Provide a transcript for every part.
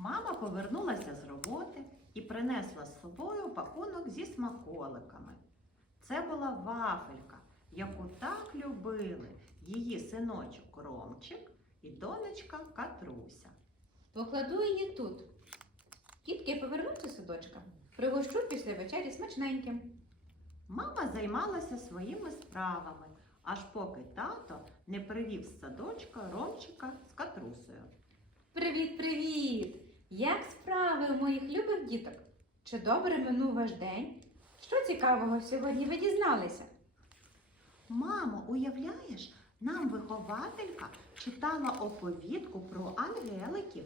Мама повернулася з роботи і принесла з собою пакунок зі смаколиками. Це була вафелька, яку так любили її синочок Ромчик і донечка Катруся. Покладу її тут. Тітки повернуться садочка. Пригощу після вечері смачненьким. Мама займалася своїми справами, аж поки тато не привів з садочка Ромчика з Катрусею. Привіт, привіт! Як справи у моїх любих діток? Чи добре минув ваш день? Що цікавого сьогодні ви дізналися? Мамо, уявляєш, нам вихователька читала оповідку про ангеликів.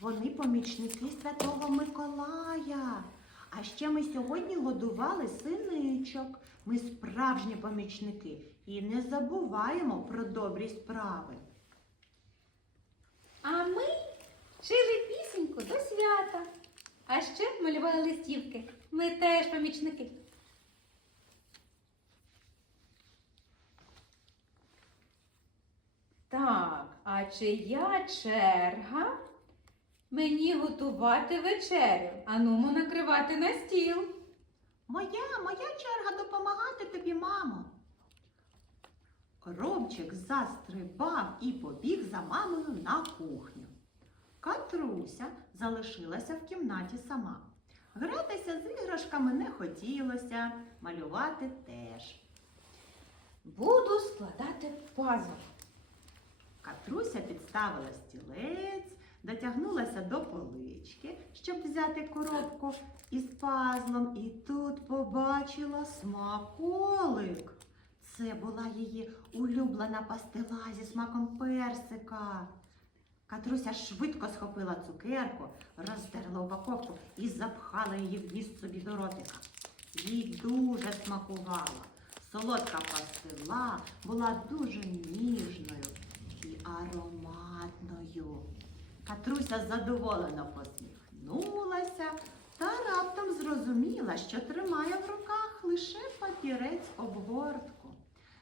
Вони помічники Святого Миколая. А ще ми сьогодні годували синичок. Ми справжні помічники і не забуваємо про добрі справи. А ми шили пісеньку до свята. А ще малювали листівки. Ми теж помічники. Так, а чия черга? Мені готувати вечерю, а нумо накривати на стіл. Моя, моя черга допомагати тобі, мамо. Ромчик застрибав і побіг за мамою на кухню. Катруся залишилася в кімнаті сама. Гратися з іграшками не хотілося, малювати теж. Буду складати пазл. Катруся підставила стілець, дотягнулася до полички, щоб взяти коробку із пазлом, і тут побачила смаколик. Це була її улюблена пастила зі смаком персика. Катруся швидко схопила цукерку, роздерла упаковку і запхала її в ніс собі до ротика. Їй дуже смакувала. Солодка пастила була дуже ніжною і ароматною. Катруся задоволено посміхнулася та раптом зрозуміла, що тримає в руках лише папірець обгортку.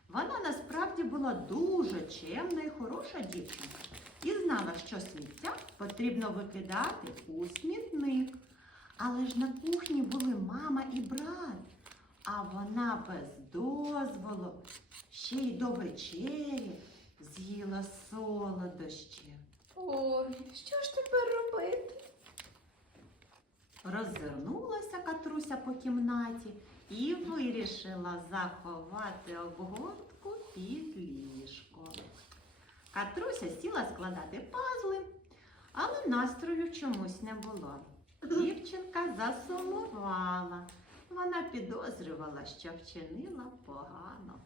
Вона насправді була дуже чемна і хороша дівчинка і знала, що сміття потрібно викидати у смітник. Але ж на кухні були мама і брат, а вона без дозволу ще й до вечері з'їла солодощі. Ой, що ж тепер робити? Роззирнулася Катруся по кімнаті і вирішила заховати обгортку під ліжко. Катруся сіла складати пазли, але настрою чомусь не було. Дівчинка засумувала. Вона підозрювала, що вчинила погано.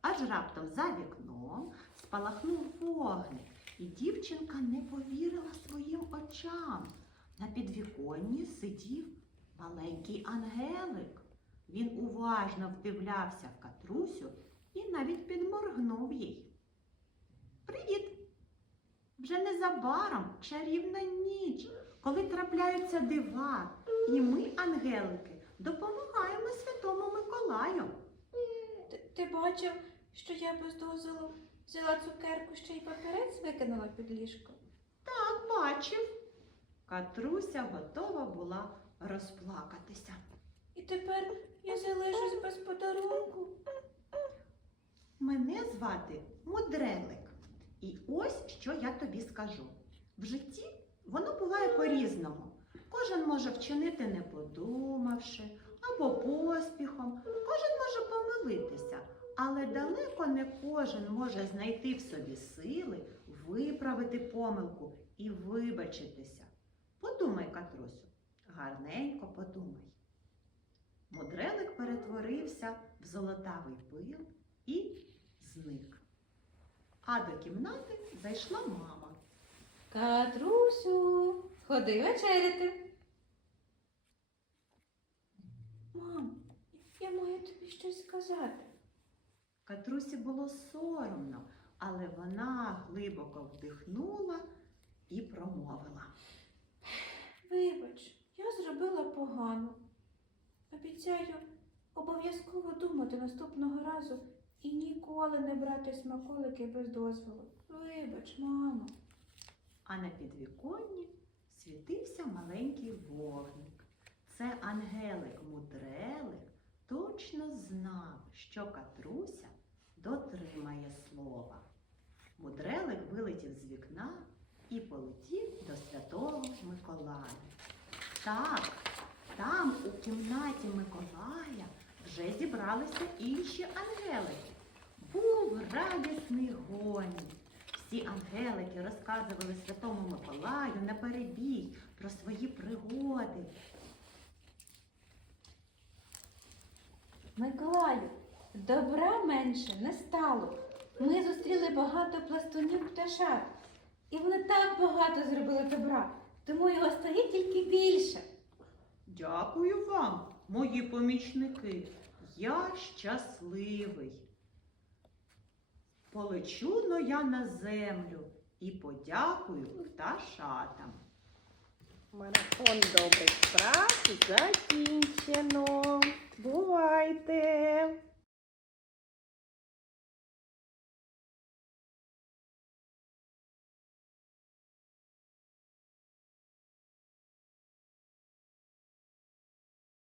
Аж раптом за вікном спалахнув вогник, і дівчинка не повірила своїм очам. На підвіконні сидів маленький ангелик. Він уважно вдивлявся в Катрусю і навіть підморгнув їй. Привіт! Вже незабаром чарівна ніч, коли трапляються дива, і ми, ангелики, допомагаємо Святому Миколаю. Ти, ти бачив, що я без дозволу взяла цукерку ще й папірець викинула під ліжко? Так, бачив. Катруся готова була розплакатися. І тепер я залишусь без подарунку. Мене звати Мудрелик. Ось що я тобі скажу. В житті воно буває по-різному. Кожен може вчинити не подумавши або поспіхом, кожен може помилитися, але далеко не кожен може знайти в собі сили виправити помилку і вибачитися. Подумай, Катрусю, гарненько подумай. Мудрелик перетворився в золотавий пил і зник. А до кімнати зайшла мама. Катрусю, ходи вечеряти. Мам, я маю тобі щось сказати. Катрусі було соромно, але вона глибоко вдихнула і промовила. Вибач, я зробила погано. Обіцяю обов'язково думати наступного разу і ніколи не брати смаколики без дозволу. Вибач, мамо. А на підвіконні світився маленький вогник. Це Ангелик Мудрелик точно знав, що Катруся дотримає слова. Мудрелик вилетів з вікна і полетів до святого Миколая. Так, там у кімнаті Миколая вже зібралися інші ангелики. Був радісний гомін. Всі ангелики розказували святому Миколаю на перебій про свої пригоди. Миколаю, добра менше не стало. Ми зустріли багато пластунів пташат, і вони так багато зробили добра, тому його стає тільки більше. Дякую вам, мої помічники. Я щасливий. Полечу но я на землю і подякую пташатам. Марафон добрих справ закінчено. Бувайте!